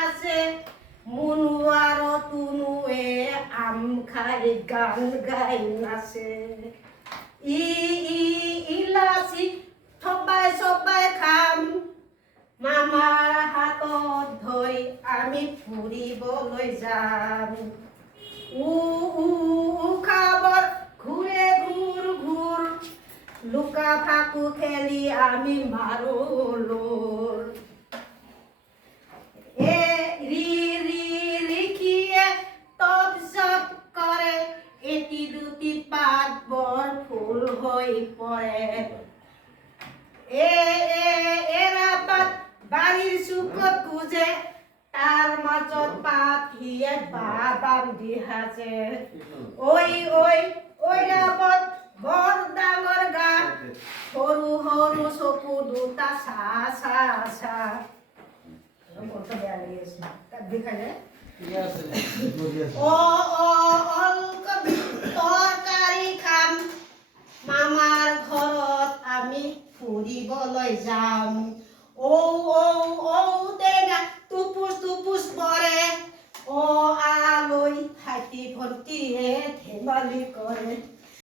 আছে মুনু আৰু তুনুৱে আম খাই গান গাই নাচে ই ই ইলাচি থবাই চবাই খাম মামাৰ হাতত ধৰি আমি ফুৰিবলৈ যাম খাবৰ ঘূৰে ঘূৰ ঘূৰ লুকা ফাকু খেলি আমি মাৰো লোৰ ৰিখিয়ে তপ জপ কৰে এটি দুটি পাত বৰ ফুল হৈ পৰে এৰাপাত বাৰীৰ চুকত গুজে তাৰ মাজত পাত হিয়ে বান্ধি সাজে ঐ ৰাবত বৰ ডাঙৰ গা সৰু সৰু চকু দুটা চা তৰকাৰী খাম মামাৰ ঘৰত আমি ফুৰিবলৈ যাম